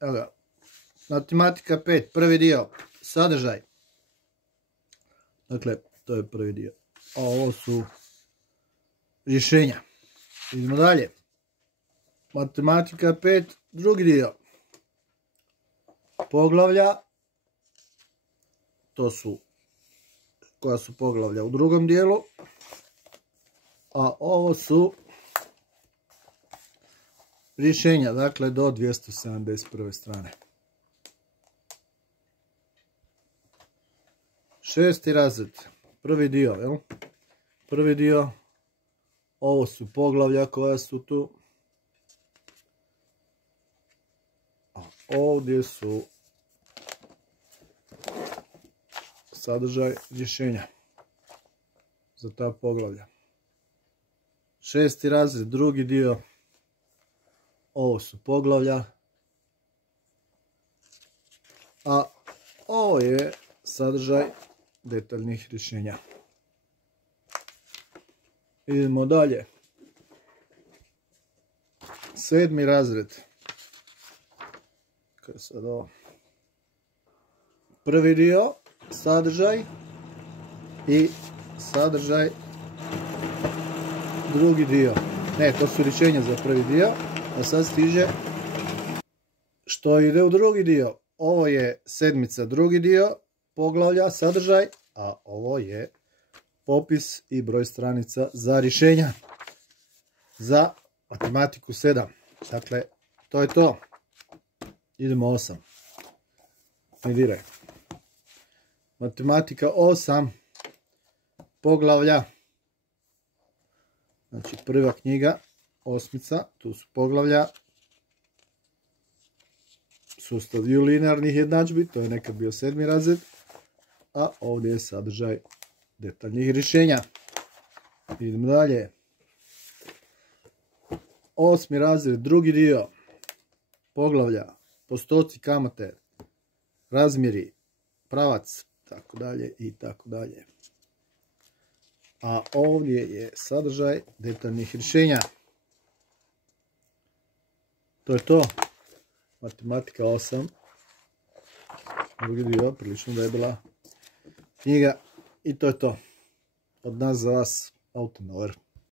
Evo ga. Matematika 5, prvi dio, sadržaj. Dakle, to je prvi dio. A ovo su rješenja. Idemo dalje. Matematika 5, drugi dio. Poglavlja. To su koja su poglavlja u drugom dijelu. A ovo su rješenja, dakle do 271. strane. 6. razred, prvi dio, jel? Prvi dio, ovo su poglavlja koja su tu. A ovdje su sadržaj rješenja za ta poglavlja. 6. razred, drugi dio, ovo su poglavlja, a ovo je sadržaj detaljnih rješenja. Idemo dalje. 7. razred. Sad ovo. Prvi dio, sadržaj i sadržaj drugi dio. Ne, to su rješenja za prvi dio, a sad stiže što ide u drugi dio. Ovo je sedmica, drugi dio, poglavlja, sadržaj, a ovo je popis i broj stranica za rješenja za matematiku 7. Dakle, to je to. Idemo 8. Ne diraj. Matematika 8. Poglavlja. Znači, prva knjiga, osmica, tu su poglavlja. Sustav linearnih jednadžbi, to je nekad bio 7. razred. A ovdje je sadržaj detaljnih rješenja. Idemo dalje. 8. razred, drugi dio. Poglavlja, postoci kamate, razmjeri, pravac, tako dalje i tako dalje. A ovdje je sadržaj detaljnih rješenja. To je to. Matematika 8. Drugi dio, prilično debela knjiga. I to je to. Od nas za vas, Autonovar.